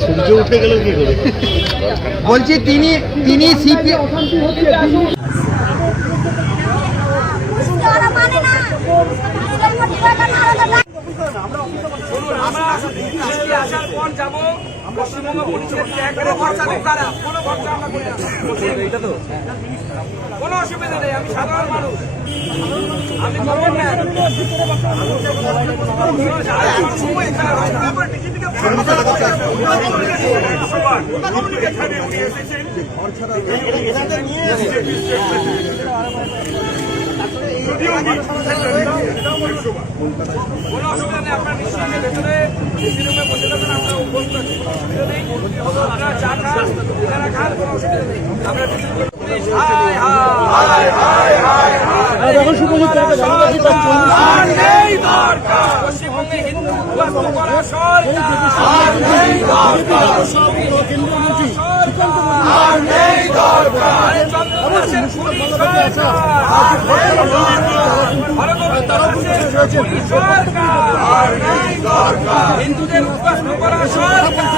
সূর্য উঠে গেল কি করে? বলছি তিনি সিপি আসার পর যাবো পশ্চিমবঙ্গ পুলিশের কোনো অসুবিধা নেই। আমি সাধারণ মানুষ, আমি কোনো অসুবিধা নেই। আপনার নিশ্চয়ই ভেতরে এসি রুমে বসে থাকবেন, আমরা উপস্থিত আছি, আপনারা চা খান, এখানে খান, কোনো অসুবিধা নেই। আমরা পশ্চিমবঙ্গে হিন্দু হিন্দুদের উদ্বাস্ত করা সরকার,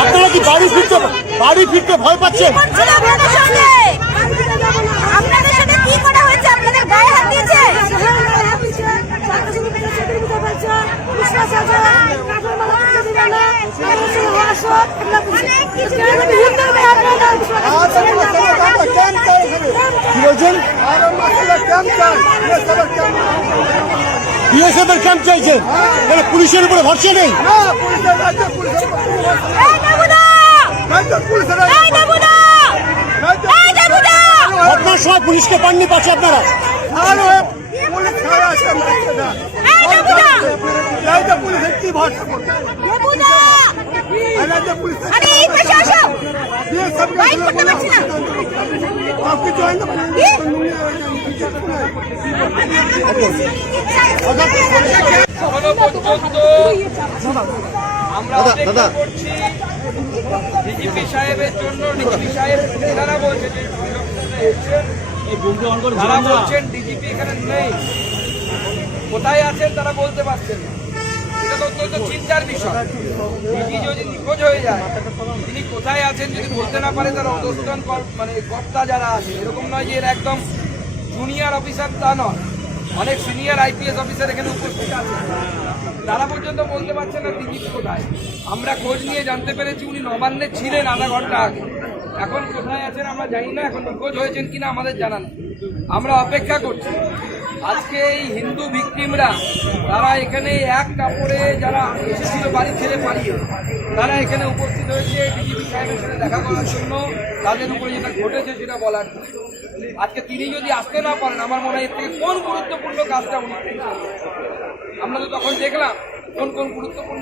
আপনারা কি বাড়ি ফিরতে ভয় পাচ্ছেন? আপনাদের সাথে কি করা হয়েছে? আপনাদের গায়ে হাত দিয়েছে? বিএসএফ এর ক্যাম্প চাইছেন? পুলিশের উপরে ভরসা নেই? ঘটনার সময় পুলিশকে পাননি পাচ্ছে আপনারা? আমরা করছি ডিজিপি সাহেবের জন্য। ডিজিপি সাহেব যারা বলছেন, যারা বলছেন ডিজিপি এখানে নেই, কোথায় আছেন তারা বলতে পারছেন না। এটা তো অত্যন্ত চিন্তার বিষয়। ডিজি যদি নিখোঁজ হয়ে যায়, তিনি কোথায় আছেন যদি বলতে না পারে, তার অধস্তন মানে কর্তা যারা আছে, এরকম নয় যে এর একদম জুনিয়র অফিসার, তা নয়, অনেক সিনিয়র আইপিএস অফিসার এখানে উপস্থিত আছে, তারা পর্যন্ত বলতে পারছেন না ডিজি কোথায়। আমরা খোঁজ নিয়ে জানতে পেরেছি উনি নবান্নে ছিলেন আধা ঘন্টা আগে। এখন কোথায় আছেন আমরা জানি না, এখন নিখোঁজ হয়েছেন কিনা আমাদের জানা নেই। আমরা অপেক্ষা করছি। আজকে এই হিন্দু ভিকটিমরা তারা এখানে এক কাপড়ে যারা এসেছিল বাড়ি ছেড়ে পালিয়ে, তারা এখানে উপস্থিত হয়েছে ডিজিপি সাহেবের সাথে দেখা করার জন্য, তাদের উপরে যেটা ঘটেছে সেটা বলার জন্য। আজকে তিনি যদি আসতে না পারেন, আমার মনে হয় এর থেকে কোন গুরুত্বপূর্ণ কাজটা উনি, আমরা তো তখন দেখলাম কোন গুরুত্বপূর্ণ